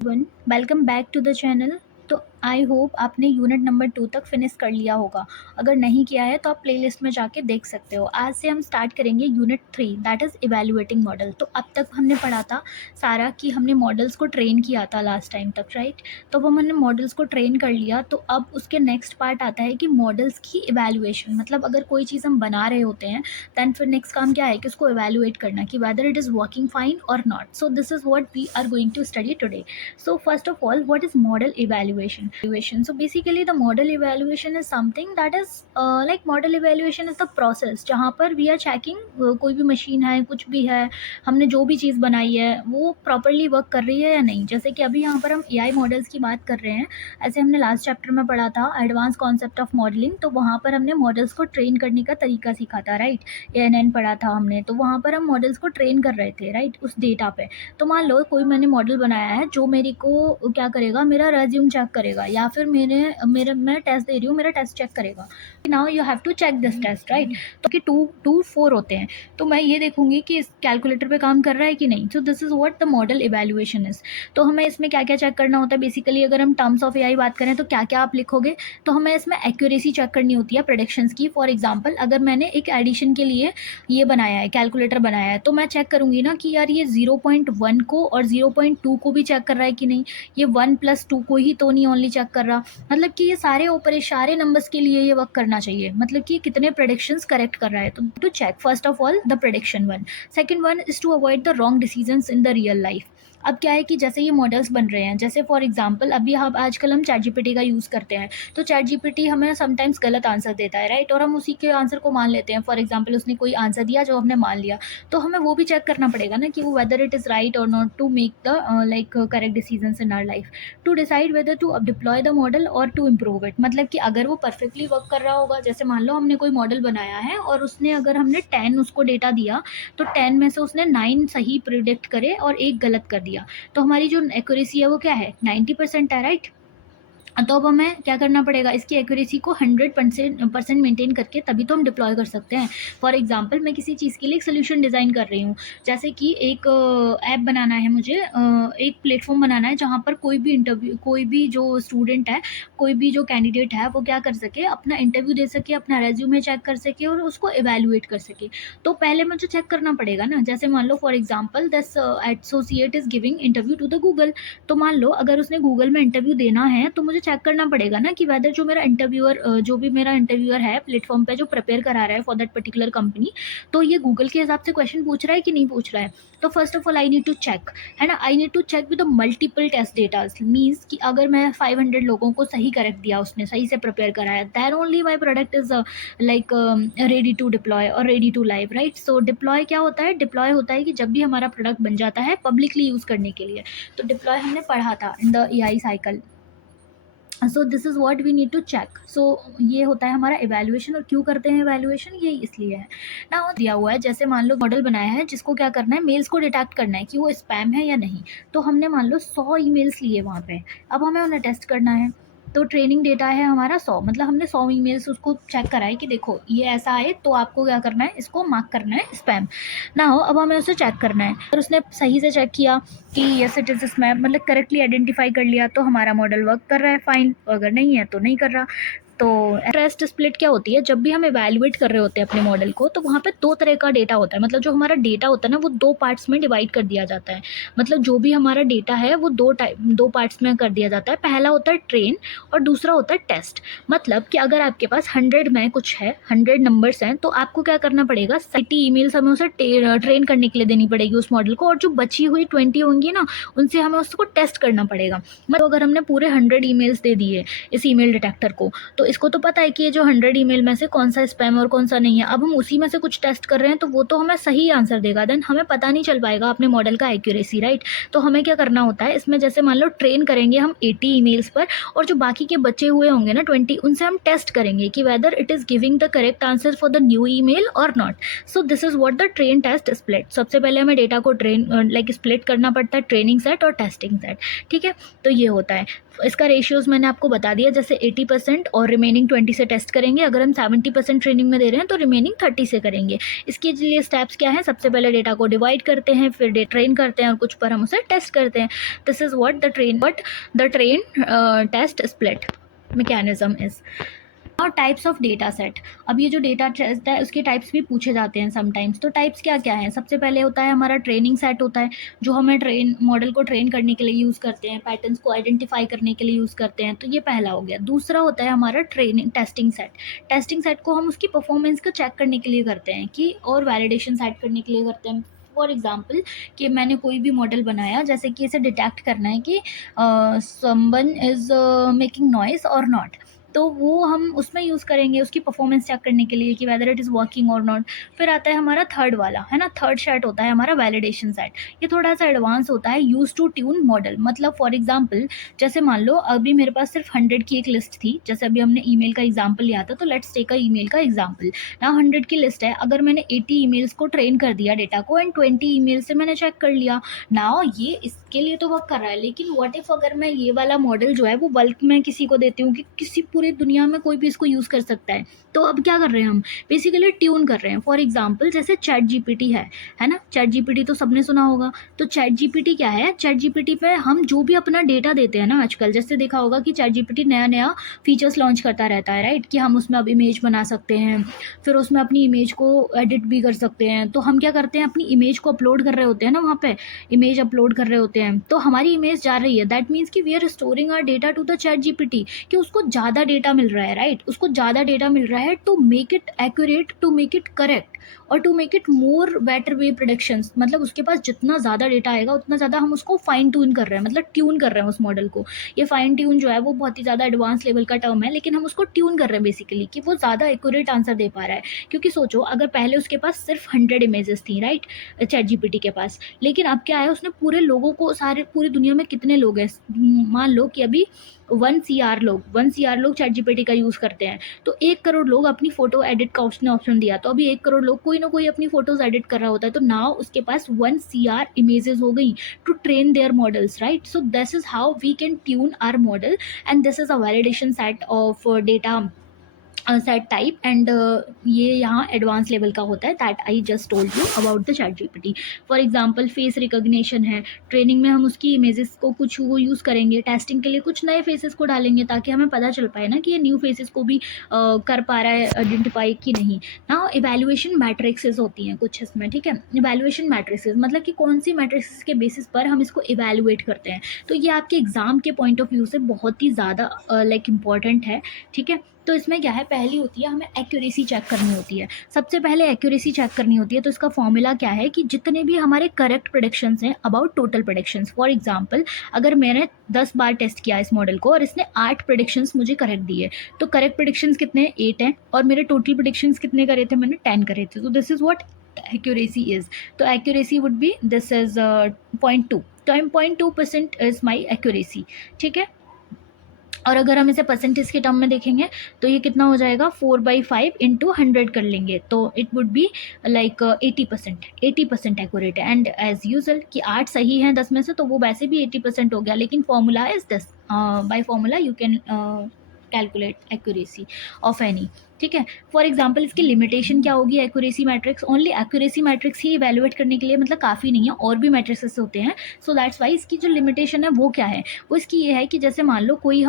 One welcome back to the channel. तो I hope आपने unit number 2 तक finish कर लिया होगा। अगर नहीं किया है तो आप प्लेलिस्ट में जाके देख सकते हो। आज से हम स्टार्ट करेंगे unit 3 that is evaluating model. तो अब तक हमने पढ़ा था सारा कि हमने मॉडल्स को ट्रेन किया था लास्ट टाइम तक, राइट। तो अब हमने मॉडल्स को ट्रेन कर लिया, तो अब उसके नेक्स्ट पार्ट आता है कि मॉडल्स की इवैल्यूएशन। मतलब अगर कोई चीज़ हम बना रहे होते हैं दैन फिर नेक्स्ट काम क्या है कि उसको इवैल्यूएट करना कि whether it is working fine और not. So this is what we are going to study today. So first of all, what is model evaluation? So basically the model evaluation is something that is like model evaluation is the process जहाँ पर we are checking कोई भी machine है, कुछ भी है, हमने जो भी चीज़ बनाई है वो प्रॉपरली वर्क कर रही है या नहीं। जैसे कि अभी यहाँ पर हम AI मॉडल्स की बात कर रहे हैं। ऐसे हमने लास्ट चैप्टर में पढ़ा था एडवांस कॉन्सेप्ट ऑफ मॉडलिंग, तो वहाँ पर हमने मॉडल्स को ट्रेन करने का तरीका सीखा था, राइट। ANN पढ़ा था हमने, तो वहाँ पर हम मॉडल्स को ट्रेन कर रहे थे, राइट, उस डेटा पे। तो मान लो कोई मैंने मॉडल बनाया है जो मेरे को क्या करेगा, मेरा रेज्यूम चेक करेगा, या फिर मेरे मेरे मैं टेस्ट दे रही हूँ, मेरा टेस्ट चेक करेगा। Now you have to check this test, right. तो कि 2 4 होते हैं, तो मैं ये देखूंगी कि इस कैलकुलेटर पे काम कर रहा है कि नहीं। सो this is what the model evaluation is. तो हमें इसमें क्या क्या चेक करना होता है बेसिकली। अगर हम टर्म्स ऑफ AI बात करें तो क्या क्या आप लिखोगे, तो हमें इसमें एक्यूरेसी चेक करनी होती है प्रेडिक्शंस की। फॉर एग्जाम्पल अगर मैंने एक एडिशन के लिए ये बनाया है, कैलकुलेटर बनाया है, तो मैं चेक करूंगी ना कि यार ये 0.1 को और 0.2 को भी चेक कर रहा है कि नहीं, ये 1 + 2 को ही तो नहीं ओनली चेक कर रहा। मतलब कि ये सारे नंबर्स के लिए ये वर्क करना चाहिए, मतलब कि कितने प्रेडिक्शंस करेक्ट कर रहा है। तो to check first of all the prediction one. Second one is to avoid the wrong decisions in the real life. अब क्या है कि जैसे ये मॉडल्स बन रहे हैं, जैसे फॉर एग्जांपल अभी हम आजकल हम चैट जीपीटी का यूज़ करते हैं, तो चैट जीपीटी हमें समटाइम्स गलत आंसर देता है, राइट, और हम उसी के आंसर को मान लेते हैं। फॉर एग्जांपल उसने कोई आंसर दिया जो हमने मान लिया, तो हमें वो भी चेक करना पड़ेगा ना कि वो वेदर इट इज़ राइट और not, to make the like correct decisions in our life, to decide whether to deploy the model और टू इम्प्रूव इट। मतलब कि अगर वो परफेक्टली वर्क कर रहा होगा, जैसे मान लो हमने कोई मॉडल बनाया है और उसने अगर हमने 10 उसको डेटा दिया, तो 10 में से उसने 9 सही प्रिडिक्ट करे और एक गलत कर दिया, तो हमारी जो एक्यूरेसी है वो क्या है, 90% है, राइट। तो अब हमें क्या करना पड़ेगा, इसकी एक्यूरेसी को 100% मेंटेन करके तभी तो हम डिप्लॉय कर सकते हैं। फॉर एग्जांपल मैं किसी चीज़ के लिए एक सोल्यूशन डिज़ाइन कर रही हूँ, जैसे कि एक ऐप बनाना है मुझे, एक प्लेटफॉर्म बनाना है जहाँ पर कोई भी जो स्टूडेंट है, कोई भी जो कैंडिडेट है, वो क्या कर सके, अपना इंटरव्यू दे सके, अपना रेज्यूमे चेक कर सके और उसको इवेल्युएट कर सके। तो पहले मुझे चेक करना पड़ेगा ना। जैसे मान लो for example this associate is giving interview to the Google, तो मान लो अगर उसने गूगल में इंटरव्यू देना है तो मुझे चेक करना पड़ेगा ना कि वेदर जो मेरा जो भी मेरा इंटरव्यूअर है प्लेटफॉर्म पे जो प्रिपेयर करा रहा है फॉर दैट पर्टिकुलर कंपनी, तो ये गूगल के हिसाब से क्वेश्चन पूछ रहा है कि नहीं पूछ रहा है। तो first of all I need to check, है ना, I need to check with multiple test data. Means कि अगर मैं 500 लोगों को सही करेक्ट दिया, उसने सही से प्रिपेयर कराया, that only my product is like ready to deploy और ready to live, right. So deploy क्या होता है, डिप्लॉय होता है कि जब भी हमारा प्रोडक्ट बन जाता है पब्लिकली यूज़ करने के लिए। तो डिप्लॉय हमने पढ़ा था in the AI cycle. So this is what we need to check. So ये होता है हमारा इवैल्यूएशन। और क्यों करते हैं इवैल्यूएशन, ये इसलिए है ना, दिया हुआ है। जैसे मान लो मॉडल बनाया है जिसको क्या करना है, मेल्स को डिटेक्ट करना है कि वो स्पैम है या नहीं। तो हमने मान लो 100 ईमेल्स लिए वहाँ पे, अब हमें उन्हें टेस्ट करना है। तो ट्रेनिंग डेटा है हमारा 100, मतलब हमने 100 ईमेल्स उसको चेक कराए कि देखो ये ऐसा आए तो आपको क्या करना है, इसको मार्क करना है स्पैम ना हो। अब हमें उसे चेक करना है, और उसने सही से चेक किया कि यस इट इज़ स्पैम, मतलब करेक्टली आइडेंटिफाई कर लिया, तो हमारा मॉडल वर्क कर रहा है फाइन। अगर नहीं है तो नहीं कर रहा। तो टेस्ट स्प्लिट क्या होती है, जब भी हम इवैल्यूएट कर रहे होते हैं अपने मॉडल को, तो वहाँ पे 2 तरह का डेटा होता है। मतलब जो हमारा डेटा होता है ना, वो 2 पार्ट्स में डिवाइड कर दिया जाता है। मतलब जो भी हमारा डेटा है वो 2 पार्ट्स में कर दिया जाता है। पहला होता है ट्रेन और दूसरा होता है टेस्ट। मतलब कि अगर आपके पास 100 में कुछ है, 100 नंबर्स हैं, तो आपको क्या करना पड़ेगा, 80 ईमेल्स हमें उसे ट्रेन करने के लिए देनी पड़ेगी उस मॉडल को, और जो बची हुई 20 होंगी ना, उनसे हमें उसको टेस्ट करना पड़ेगा। मतलब अगर हमने पूरे 100 ईमेल्स दे दिए इस ईमेल डिटेक्टर को, तो इसको तो पता है कि ये जो 100 ईमेल में से कौन सा स्पैम और कौन सा नहीं है। अब हम उसी में से कुछ टेस्ट कर रहे हैं, तो वो तो हमें सही आंसर देगा, देन हमें पता नहीं चल पाएगा अपने मॉडल का एक्यूरेसी, राइट। तो हमें क्या करना होता है इसमें, जैसे मान लो ट्रेन करेंगे हम 80 ईमेल्स पर, और जो बाकी के बचे हुए होंगे ना 20, उनसे हम टेस्ट करेंगे कि whether it is giving the correct answer for the new email और not. So this is what the train test split. सबसे पहले हमें डेटा को लाइक स्प्लिट करना पड़ता है, ट्रेनिंग सेट और टेस्टिंग सेट, ठीक है। तो ये होता है। इसका रेशियोज मैंने आपको बता दिया, जैसे 80% और रिमेनिंग 20 से टेस्ट करेंगे। अगर हम 70% ट्रेनिंग में दे रहे हैं तो रिमेनिंग 30 से करेंगे। इसके लिए स्टेप्स क्या हैं? सबसे पहले डेटा को डिवाइड करते हैं, फिर ट्रेन करते हैं और कुछ पर हम उसे टेस्ट करते हैं। This is what the train test split mechanism is. और टाइप्स ऑफ डेटा सेट। अब ये जो डेटा सेट है उसके टाइप्स भी पूछे जाते हैं समटाइम्स। तो टाइप्स क्या क्या हैं? सबसे पहले होता है हमारा ट्रेनिंग सेट होता है, जो हमें मॉडल को ट्रेन करने के लिए यूज़ करते हैं, पैटर्न्स को आइडेंटिफाई करने के लिए यूज़ करते हैं। तो ये पहला हो गया। दूसरा होता है हमारा टेस्टिंग सेट। टेस्टिंग सेट को हम उसकी परफॉर्मेंस को चेक करने के लिए करते हैं कि और वैलिडेशन सेट करने के लिए करते हैं। फॉर एग्जाम्पल कि मैंने कोई भी मॉडल बनाया, जैसे कि इसे डिटेक्ट करना है कि समवन इज मेकिंग नॉइस और नॉट, तो वो हम उसमें यूज़ करेंगे उसकी परफॉर्मेंस चेक करने के लिए कि वेदर इट इज़ वर्किंग और नॉट। फिर आता है हमारा थर्ड वाला, है ना, थर्ड सेट होता है हमारा वैलिडेशन सेट। ये थोड़ा सा एडवांस होता है, यूज टू ट्यून मॉडल। मतलब फॉर एग्जांपल जैसे मान लो अभी मेरे पास सिर्फ 100 की एक लिस्ट थी, जैसे अभी हमने ईमेल का एग्जाम्पल लिया था, तो लेट्स टेक अ ईमेल का एग्जाम्पल ना। 100 की लिस्ट है, अगर मैंने 80 ईमेल्स को ट्रेन कर दिया डेटा को एंड 20 ईमेल से मैंने चेक कर लिया ना, ये इसके लिए तो वर्क कर रहा है। लेकिन व्हाट इफ अगर मैं ये वाला मॉडल जो है वो बल्क में किसी को देती हूँ कि किसी पूरी दुनिया में कोई भी इसको यूज़ कर सकता है, तो अब क्या कर रहे हैं हम? बेसिकली ट्यून कर रहे हैं। फॉर एग्जांपल जैसे चैट जीपीटी है ना, चैट जीपीटी तो सबने सुना होगा। तो चैट जीपीटी क्या है? चैट जीपीटी पे हम जो भी अपना डेटा देते हैं ना, आजकल जैसे देखा होगा कि चैट जीपीटी नया नया फीचर्स लॉन्च करता रहता है, राइट, कि हम उसमें अब इमेज बना सकते हैं, फिर उसमें अपनी इमेज को एडिट भी कर सकते हैं। तो हम क्या करते हैं, अपनी इमेज को अपलोड कर रहे होते हैं ना, वहाँ पे इमेज अपलोड कर रहे होते हैं, तो हमारी इमेज जा रही है। दैट मीन्स कि we are storing our data to the chat GPT, कि उसको ज़्यादा डेटा मिल रहा है, राइट, उसको ज़्यादा डेटा मिल रहा है to make it accurate, to make it correct और to make it more better way predictions. मतलब उसके पास जितना ज़्यादा डेटा आएगा उतना ज़्यादा हम उसको फाइन ट्यून कर रहे हैं, मतलब ट्यून कर रहे हैं उस मॉडल को। ये फाइन ट्यून जो है वो बहुत ही ज़्यादा एडवांस लेवल का टर्म है, लेकिन हम उसको ट्यून कर रहे हैं बेसिकली, कि वो ज़्यादा एक्यूरेट आंसर दे पा रहा है। क्योंकि सोचो अगर पहले उसके पास सिर्फ 100 इमेजेस थी, राइट, चैट जीपीटी के पास, लेकिन अब क्या है, उसने पूरे लोगों को, सारे पूरी दुनिया में कितने लोग हैं, मान लो कि अभी 1 CR लोग चैट जीपीटी का यूज़ करते हैं, तो 1 करोड़ लोग अपनी फ़ोटो एडिट का ऑप्शन दिया, तो अभी 1 करोड़ लोग कोई ना कोई अपनी फ़ोटोज़ एडिट कर रहा होता है, तो नाउ उसके पास 1 CR इमेजेस हो गई to train their models, right. So this is how we can tune our model and this is a validation set of data set type. And ये यहाँ एडवांस लेवल का होता है, that I just told you about the chat GPT. For example face recognition है, training में हम उसकी images को कुछ वो यूज़ करेंगे, टेस्टिंग के लिए कुछ नए फेसेस को डालेंगे ताकि हमें पता चल पाए ना कि ये न्यू फेसेस को भी कर पा रहा है आइडेंटिफाई कि नहीं ना। इवैल्यूएशन मैट्रिक्सेस होती हैं कुछ इसमें, ठीक है। इवैल्यूएशन मैट्रिक्सेस मतलब कि कौन सी मैट्रिक्स के बेसिस पर हम इसको इवैल्यूएट करते हैं। तो ये आपके एग्जाम के पॉइंट ऑफ व्यू से बहुत ही ज़्यादा लाइक इम्पॉर्टेंट है, ठीक है। तो इसमें क्या है, पहली होती है हमें एक्यूरेसी चेक करनी होती है। सबसे पहले एक्यूरेसी चेक करनी होती है, तो इसका फॉर्मूला क्या है कि जितने भी हमारे करेक्ट प्रेडिक्शंस हैं about total predictions. For example अगर मैंने 10 बार टेस्ट किया इस मॉडल को और इसने 8 प्रेडिक्शंस मुझे करेक्ट दिए, तो करेक्ट प्रेडिक्शंस कितने, 8 हैं, और मेरे टोटल प्रेडिक्शंस कितने करे थे, मैंने 10 करे थे। तो this is what accuracy is. तो accuracy would be this is 0.2, तो 0.2% इज माई एक्यूरेसी, ठीक है। और अगर हम इसे परसेंटेज के टर्म में देखेंगे तो ये कितना हो जाएगा, 4/5 इंटू 100 कर लेंगे तो it would be like 80% accurate है। एंड एज यूजल कि 8 सही हैं 10 में से, तो वो वैसे भी 80% हो गया, लेकिन formula is this, by formula you can calculate accuracy of any, ठीक है। फॉर एग्जाम्पल इसकी लिमिटेशन क्या होगी, accuracy matrix, only accuracy matrix ही इवेलुएट करने के लिए मतलब काफ़ी नहीं है, और भी मैट्रिक्स होते हैं। सो दैट्स वाई इसकी जो लिमिटेशन है वो क्या है, वो इसकी ये है कि जैसे मान लो कोई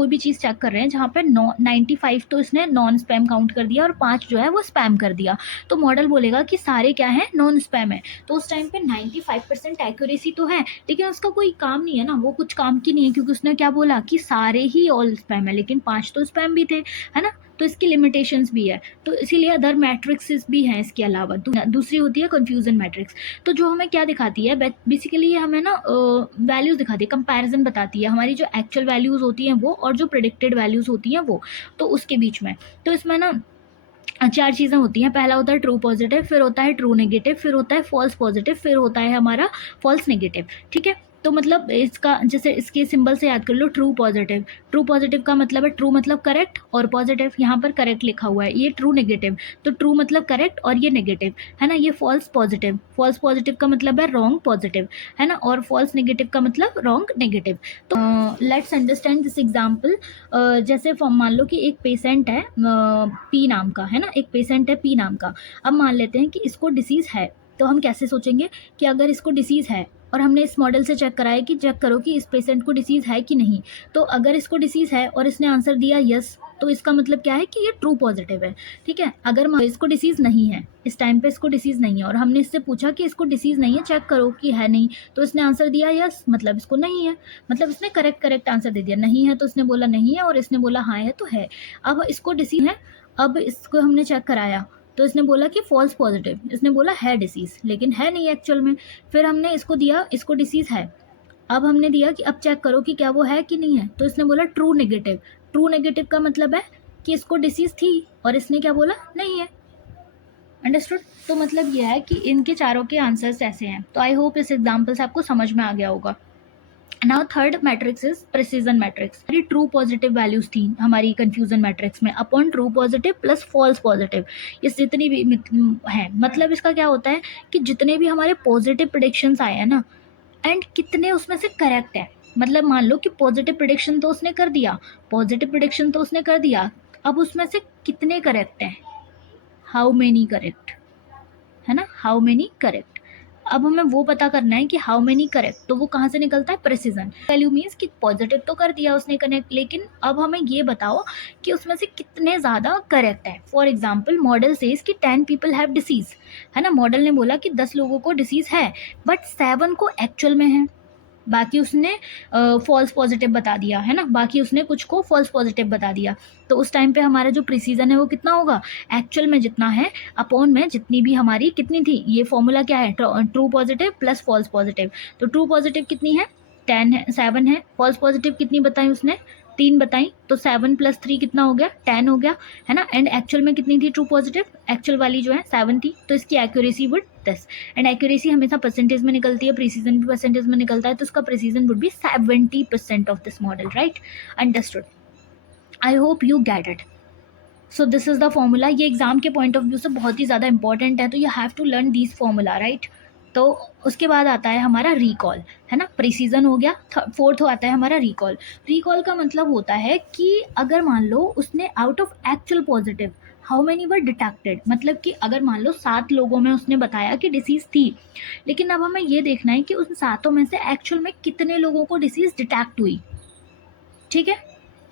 भी चीज़ चेक कर रहे हैं जहाँ पर 95 तो इसने नॉन स्पैम काउंट कर दिया और 5 जो है वो स्पैम कर दिया, तो मॉडल बोलेगा कि सारे क्या है, नॉन स्पैम है। तो उस टाइम पे 95% एक्यूरेसी तो है, लेकिन उसका कोई काम नहीं है ना, वो कुछ काम की नहीं है, क्योंकि उसने क्या बोला कि सारे ही ऑल स्पैम है, लेकिन 5 तो स्पैम भी थे, है ना। तो इसकी लिमिटेशंस भी है, तो इसीलिए अदर मैट्रिक्स भी हैं इसके अलावा। दूसरी होती है कन्फ्यूजन मैट्रिक्स, तो जो हमें क्या दिखाती है, बेसिकली ये हमें ना वैल्यूज़ दिखाती है, कंपैरिजन बताती है हमारी जो एक्चुअल वैल्यूज़ होती हैं वो और जो प्रेडिक्टेड वैल्यूज़ होती हैं वो, तो उसके बीच में। तो इसमें ना 4 चीज़ें होती हैं, पहला होता है ट्रू पॉजिटिव, फिर होता है ट्रू नेगेटिव, फिर होता है फॉल्स पॉजिटिव, फिर होता है हमारा फॉल्स नेगेटिव, ठीक है। तो मतलब इसका जैसे इसके सिंबल से याद कर लो, ट्रू पॉजिटिव। ट्रू पॉजिटिव का मतलब है, ट्रू मतलब करेक्ट और पॉजिटिव, यहाँ पर करेक्ट लिखा हुआ है, ये ट्रू नेगेटिव, तो ट्रू मतलब करेक्ट और ये नेगेटिव है ना। ये फॉल्स पॉजिटिव, फॉल्स पॉजिटिव का मतलब है रॉन्ग पॉजिटिव है ना, और फॉल्स नेगेटिव का मतलब रॉन्ग नेगेटिव। तो लेट्स अंडरस्टैंड दिस एग्जाम्पल। जैसे मान लो कि एक पेशेंट है पी नाम का, है ना, एक पेशेंट है पी नाम का। अब मान लेते हैं कि इसको डिसीज़ है, तो हम कैसे सोचेंगे कि अगर इसको डिसीज़ है और हमने इस मॉडल से चेक कराया कि चेक करो कि इस पेशेंट को डिसीज़ है कि नहीं, तो अगर इसको डिसीज़ है और इसने आंसर दिया यस, तो इसका मतलब क्या है कि ये ट्रू पॉजिटिव है, ठीक है। अगर इसको डिसीज़ नहीं है, इस टाइम पे इसको डिसीज़ नहीं है, और हमने इससे पूछा कि इसको डिसीज़ नहीं है, चेक करो कि है नहीं, तो इसने आंसर दिया यस, मतलब इसको नहीं है, मतलब इसने करेक्ट आंसर दे दिया। नहीं है तो इसने बोला नहीं है, और इसने बोला हाँ है तो है। अब इसको डिसीज़ है, अब इसको हमने चेक कराया, तो इसने बोला कि फॉल्स पॉजिटिव, इसने बोला है डिसीज़, लेकिन है नहीं एक्चुअल में। फिर हमने इसको दिया, इसको डिसीज़ है, अब हमने दिया कि अब चेक करो कि क्या वो है कि नहीं है, तो इसने बोला ट्रू नेगेटिव। ट्रू नेगेटिव का मतलब है कि इसको डिसीज़ थी और इसने क्या बोला, नहीं है। अंडरस्टूड। तो मतलब यह है कि इनके चारों के आंसर्स ऐसे हैं। तो आई होप इस एग्जाम्पल से आपको समझ में आ गया होगा। Now third matrix is precision matrix. हमारी ट्रू पॉजिटिव वैल्यूज थी हमारी कंफ्यूजन मैट्रिक्स में, upon true positive plus false positive, ये जितनी भी है, मतलब इसका क्या होता है कि जितने भी हमारे पॉजिटिव प्रिडिक्शंस आए हैं ना, एंड कितने उसमें से करेक्ट है। मतलब मान लो कि पॉजिटिव प्रिडिक्शन तो उसने कर दिया, पॉजिटिव प्रिडिक्शन तो उसने कर दिया, अब उसमें से कितने करेक्ट हैं, हाउ मेनी करेक्ट, है ना, हाउ मेनी करेक्ट। अब हमें वो पता करना है कि हाउ मेनी करेक्ट, तो वो कहाँ से निकलता है, प्रेसिजन वैल्यू। मीन्स कि पॉजिटिव तो कर दिया उसने कनेक्ट, लेकिन अब हमें ये बताओ कि उसमें से कितने ज़्यादा करेक्ट है। फॉर एग्जाम्पल मॉडल सेज कि 10 पीपल हैव डिसीज, है ना, मॉडल ने बोला कि 10 लोगों को डिसीज है, बट 7 को एक्चुअल में है, बाकी उसने फॉल्स पॉजिटिव बता दिया, है ना, बाकी उसने कुछ को फॉल्स पॉजिटिव बता दिया। तो उस टाइम पे हमारा जो प्रिसीजन है वो कितना होगा, एक्चुअल में जितना है अपॉन में जितनी भी हमारी कितनी थी। ये फॉर्मूला क्या है, true positive plus false positive. तो ट्रू पॉजिटिव कितनी है, 10 है, 7 है। फॉल्स पॉजिटिव कितनी बताई उसने, 3 बताई, तो 7 + 3 कितना हो गया, 10 हो गया, है ना। एंड एक्चुअल में कितनी थी ट्रू पॉजिटिव, एक्चुअल वाली जो है 7 थी, तो इसकी एक्यूरेसी वुड 10। एंड एक्यूरेसी हमेशा परसेंटेज में निकलती है, प्रिसीजन भी परसेंटेज में निकलता है, तो इसका precision would be 70% of this model, right. Understood, I hope you get it. So this is the formula. ये एग्जाम के पॉइंट ऑफ व्यू से बहुत ही ज़्यादा इंपॉर्टेंट है, तो you have to learn this formula, right. तो उसके बाद आता है हमारा रिकॉल, है ना, प्रिसीजन हो गया। फोर्थ आता है हमारा रिकॉल। रिकॉल का मतलब होता है कि अगर मान लो उसने out of actual positive how many were detected, मतलब कि अगर मान लो 7 लोगों में उसने बताया कि डिसीज़ थी, लेकिन अब हमें ये देखना है कि उन 7 में से एक्चुअल में कितने लोगों को डिसीज़ डिटेक्ट हुई, ठीक है,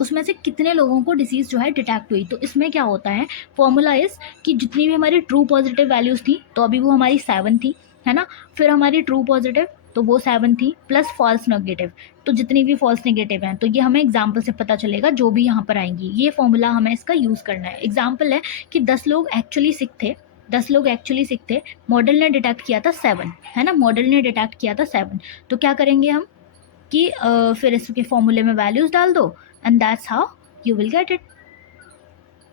उसमें से कितने लोगों को डिसीज़ जो है डिटेक्ट हुई। तो इसमें क्या होता है, फॉर्मूला इज कि जितनी भी हमारी ट्रू पॉजिटिव वैल्यूज़ थी, तो अभी वो हमारी 7 थी, है ना, फिर हमारी ट्रू पॉजिटिव तो वो 7 थी, प्लस फॉल्स नेगेटिव, तो जितनी भी फॉल्स नेगेटिव हैं, तो ये हमें एग्जाम्पल से पता चलेगा जो भी यहाँ पर आएंगी। ये फॉर्मूला हमें इसका यूज़ करना है। एग्जाम्पल है कि 10 लोग एक्चुअली सिक थे, 10 लोग एक्चुअली सिक थे, मॉडल ने डिटेक्ट किया था 7, है ना, मॉडल ने डिटेक्ट किया था 7। तो क्या करेंगे हम कि फिर इसके फॉर्मूले में वैल्यूज़ डाल दो, and that's how you will get it.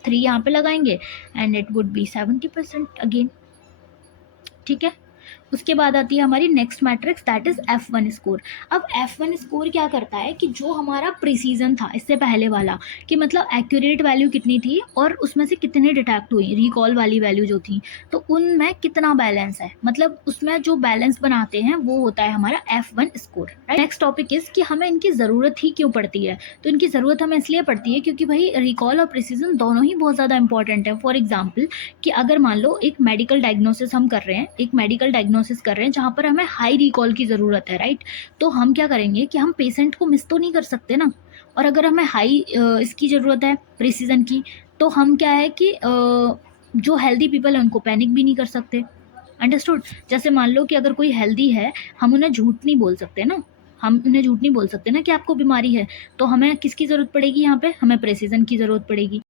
3 यहाँ पे लगाएंगे and it would be 70% again, ठीक है। उसके बाद आती है हमारी next matrix, that is F1 score. अब F1 स्कोर क्या करता है कि जो हमारा प्रिसीजन था इससे पहले वाला, कि मतलब एक्यूरेट वैल्यू कितनी थी और उसमें से कितने डिटेक्ट हुई, रिकॉल वाली वैल्यू जो थी, तो उनमें कितना बैलेंस है, मतलब उसमें जो बैलेंस बनाते हैं वो होता है हमारा F1 score. Next topic is कि हमें इनकी ज़रूरत ही क्यों पड़ती है। तो इनकी ज़रूरत हमें इसलिए पड़ती है क्योंकि भाई रिकॉल और प्रिसीजन दोनों ही बहुत ज़्यादा इंपॉर्टेंट है। फॉर एग्जाम्पल कि अगर मान लो एक मेडिकल डायग्नोसिस हम कर रहे हैं, एक मेडिकल डायग्नोसिस कर रहे हैं जहाँ पर हमें हाई रिकॉल की ज़रूरत है, राइट। तो हम क्या करेंगे कि हम पेशेंट को मिस तो नहीं कर सकते ना, और अगर हमें हाई इसकी ज़रूरत है प्रिसीजन की, तो हम क्या है कि जो हेल्दी पीपल है उनको पैनिक भी नहीं कर सकते। अंडरस्टूड। जैसे मान लो कि अगर कोई हेल्दी है, हम उन्हें झूठ नहीं बोल सकते ना, हम उन्हें झूठ नहीं बोल सकते ना कि आपको बीमारी है, तो हमें किसकी ज़रूरत पड़ेगी, यहाँ पे हमें प्रिसीजन की ज़रूरत पड़ेगी।